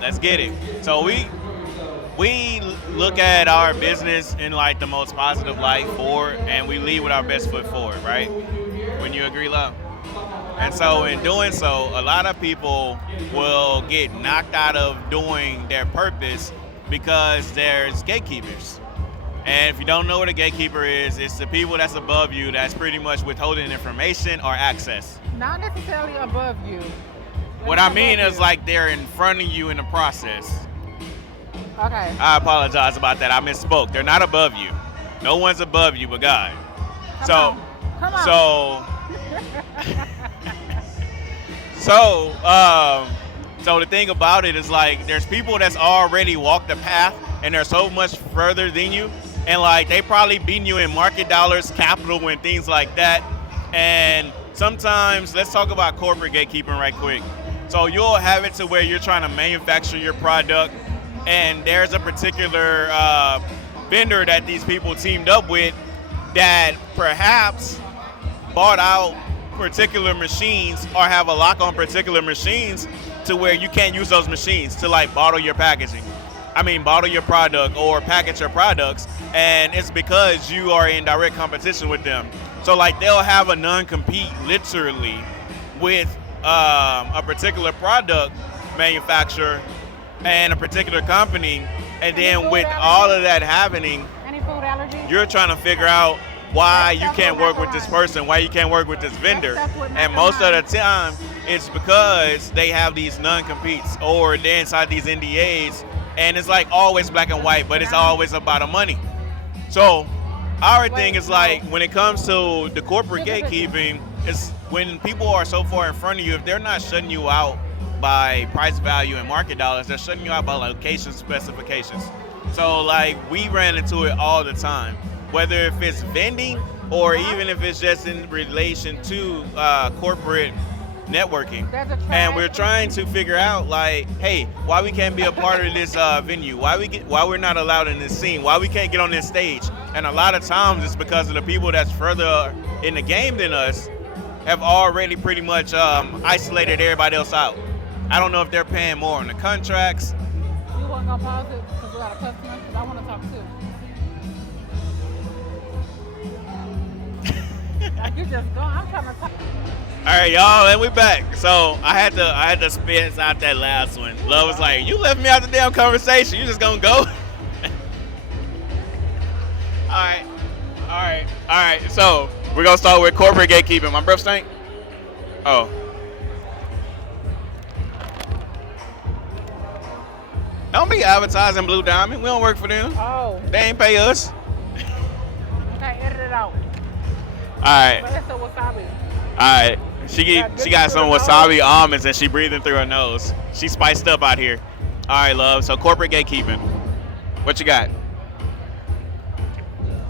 Let's get it. So we look at our business in like the most positive light forward, and we lead with our best foot forward, right? When you agree, love. And so in doing so, a lot of people will get knocked out of doing their purpose because there's gatekeepers. And if you don't know what a gatekeeper is, it's the people that's above you that's pretty much withholding information or access. Not necessarily above you. They're What I not mean above is you. like they're in front of you in the process. Okay. I apologize about that. I misspoke. They're not above you. No one's above you but God. Come So, on. Come on. so, so the thing about it is like there's people that's already walked the path and they're so much further than you, and like they probably beating you in market dollars, capital, and things like that. And sometimes, let's talk about corporate gatekeeping right quick. So you'll have it to where you're trying to manufacture your product, and there's a particular vendor that these people teamed up with that perhaps bought out particular machines or have a lock on particular machines to where you can't use those machines to like bottle your packaging. I mean, bottle your product or package your products, and it's because you are in direct competition with them. So like they'll have a non-compete literally with a particular product manufacturer and a particular company, and then with all of that happening, Any food allergies? you're trying to figure out why you That's can't what work with this macaroni. person, why you can't work with this vendor. That's what And most of macaroni. the time, it's because they have these non-competes or they're inside these NDAs, and it's like always black and white, but it's always about the money. So our thing is like when it comes to the corporate gatekeeping, it's when people are so far in front of you, if they're not shutting you out by price value and market dollars, they're shutting you out by location specifications. So like we ran into it all the time, whether if it's vending or even if it's just in relation to corporate networking. There's a And trash- we're trying to figure out like, hey, why we can't be a part of this venue? Why we're not allowed in this scene? Why we can't get on this stage? And a lot of times it's because of the people that's further in the game than us have already pretty much isolated everybody else out. I don't know if they're paying more on the contracts. You want to go pause it because we got a customer? Because I want to talk too. Like you just go. I'm trying to talk. All right, y'all, and we back. So I had to spit out that last one. Love was like, you left me out the damn conversation. You just gonna go? All right. So we're gonna start with corporate gatekeeping. My breath stink. Oh. Don't be advertising Blue Diamond. We don't work for them. Oh, They ain't pay us. okay, edit it out. All right. But it's a wasabi. All right. She got some wasabi almonds and she breathing through her nose. She spiced up out here. All right, love. So corporate gatekeeping. What you got?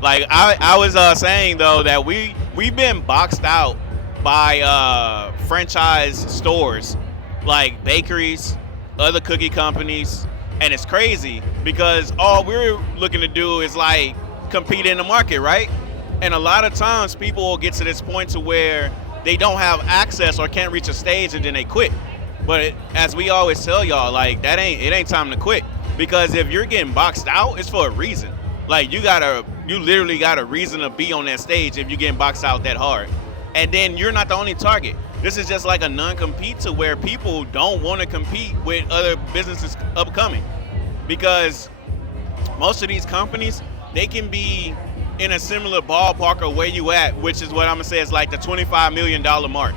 Like I was saying though that we've been boxed out by franchise stores like bakeries, other cookie companies, and it's crazy because all we're looking to do is like compete in the market, right? And a lot of times people will get to this point to where they don't have access or can't reach a stage and then they quit. But as we always tell y'all, like it ain't time to quit because if you're getting boxed out, it's for a reason. Like you literally got a reason to be on that stage if you're getting boxed out that hard. And then you're not the only target. This is just like a non-compete to where people don't want to compete with other businesses upcoming because most of these companies, they can be in a similar ballpark of where you at, which is what I'm gonna say is like the $25 million mark.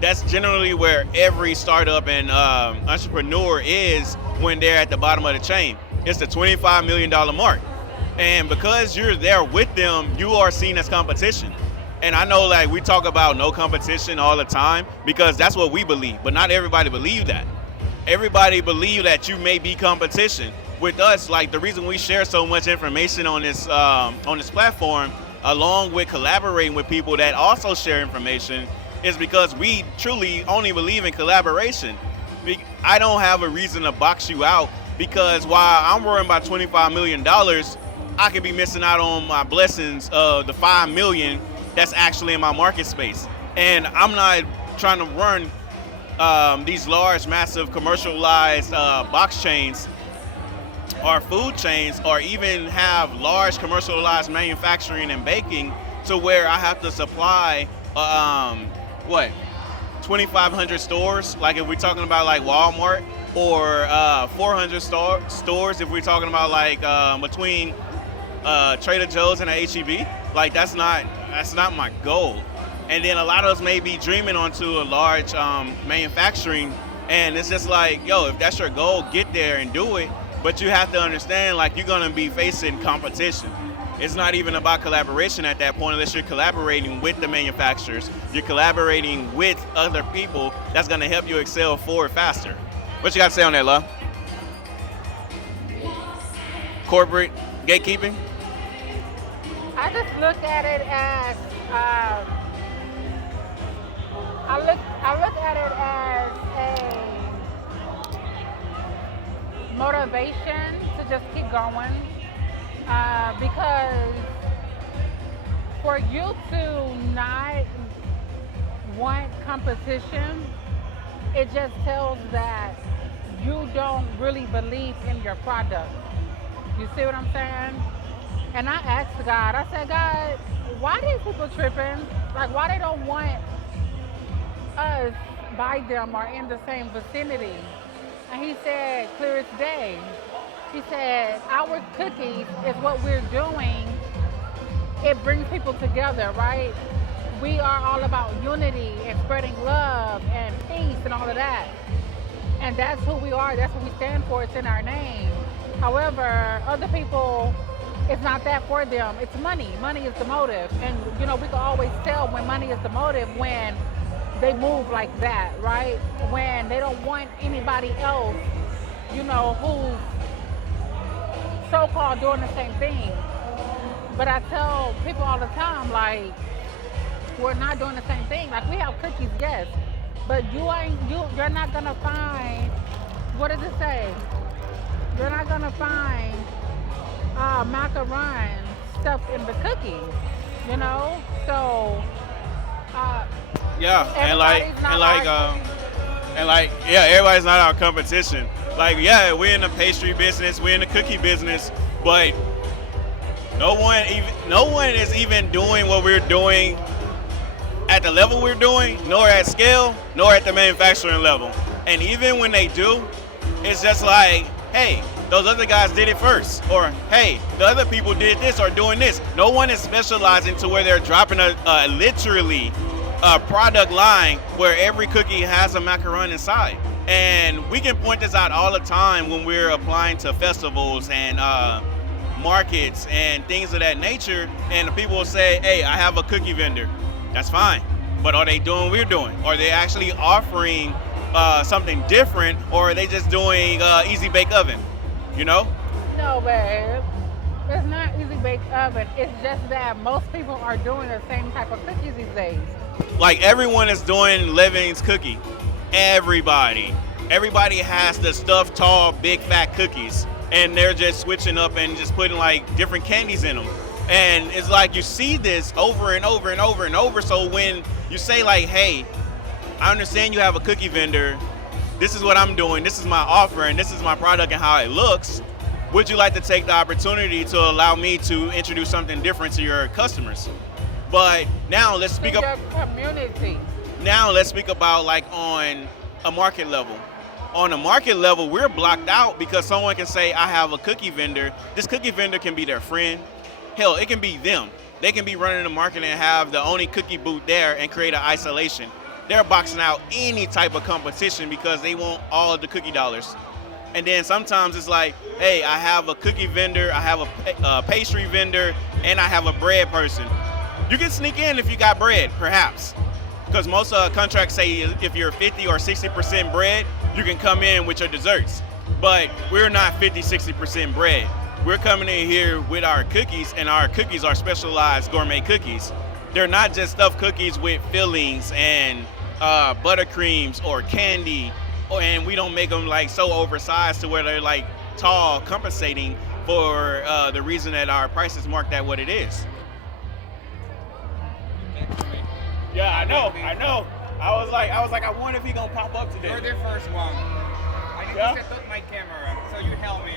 That's generally where every startup and entrepreneur is when they're at the bottom of the chain. It's the $25 million mark. And because you're there with them, you are seen as competition. And I know like we talk about no competition all the time because that's what we believe, but not everybody believe that. Everybody believe that you may be competition. With us, like the reason we share so much information on this platform, along with collaborating with people that also share information, is because we truly only believe in collaboration. I don't have a reason to box you out because while I'm worrying about $25 million, I could be missing out on my blessings of the $5 million that's actually in my market space. And I'm not trying to run these large, massive, commercialized box chains or food chains, or even have large commercialized manufacturing and baking, to where I have to supply what 2,500 stores, like if we're talking about like Walmart, or 400 stores if we're talking about like between Trader Joe's and a HEB. Like that's not my goal. And then a lot of us may be dreaming onto a large manufacturing, and it's just like, yo, if that's your goal, get there and do it. But you have to understand, like, you're gonna be facing competition. It's not even about collaboration at that point, unless you're collaborating with the manufacturers. You're collaborating with other people that's gonna help you excel forward faster. What you got to say on that, love? Corporate gatekeeping? I just look at it as I look at it as a motivation to just keep going, because for you to not want competition, it just tells that you don't really believe in your product. You see what I'm saying? And I asked God, I said, God, why these people tripping? Like, why they don't want us by them or in the same vicinity? And he said, clear as day. He said, our cookies is what we're doing. It brings people together, right? We are all about unity and spreading love and peace and all of that. And that's who we are. That's what we stand for. It's in our name. However, other people, it's not that for them. It's money. Money is the motive. And, you know, we can always tell when money is the motive when they move like that, right? When they don't want anybody else, you know, who's so-called doing the same thing. But I tell people all the time, like, we're not doing the same thing. Like, we have cookies, yes, but you're not gonna find, what does it say? You're not gonna find macaron stuffed in the cookies, you know? So, yeah, everybody's everybody's not our competition. Like, yeah, we're in the pastry business, we're in the cookie business, but no one is even doing what we're doing at the level we're doing, nor at scale, nor at the manufacturing level. And even when they do, it's just like, hey, those other guys did it first, or hey, the other people did this or doing this. No one is specializing to where they're dropping literally a product line where every cookie has a macaron inside. And we can point this out all the time when we're applying to festivals and markets and things of that nature, and the people will say, hey, I have a cookie vendor. That's fine, but are they doing what we're doing? Are they actually offering something different, or are they just doing easy bake oven, you know? No, babe. It's not easy bake oven. It's just that most people are doing the same type of cookies these days. Like, everyone is doing Levin's cookie. Everybody has the stuffed, tall, big, fat cookies, and they're just switching up and just putting like different candies in them. And it's like you see this over and over and over and over. So when you say like, hey, I understand you have a cookie vendor, this is what I'm doing, this is my offer, and this is my product and how it looks, would you like to take the opportunity to allow me to introduce something different to your customers? But now let's speak up community. Now let's speak about like on a market level. On a market level, we're blocked out because someone can say, I have a cookie vendor. This cookie vendor can be their friend. Hell, it can be them. They can be running the market and have the only cookie booth there and create an isolation. They're boxing out any type of competition because they want all of the cookie dollars. And then sometimes it's like, hey, I have a cookie vendor, I have a pastry vendor, and I have a bread person. You can sneak in if you got bread, perhaps. Because most contracts say if you're 50 or 60% bread, you can come in with your desserts. But we're not 50, 60% bread. We're coming in here with our cookies, and our cookies are specialized gourmet cookies. They're not just stuffed cookies with fillings and buttercreams or candy, and we don't make them like so oversized to where they're like tall, compensating for the reason that our price is marked at what it is. Yeah, I know. I was like, I wonder if he gonna pop up today. You're the first one. I need Yeah? to set up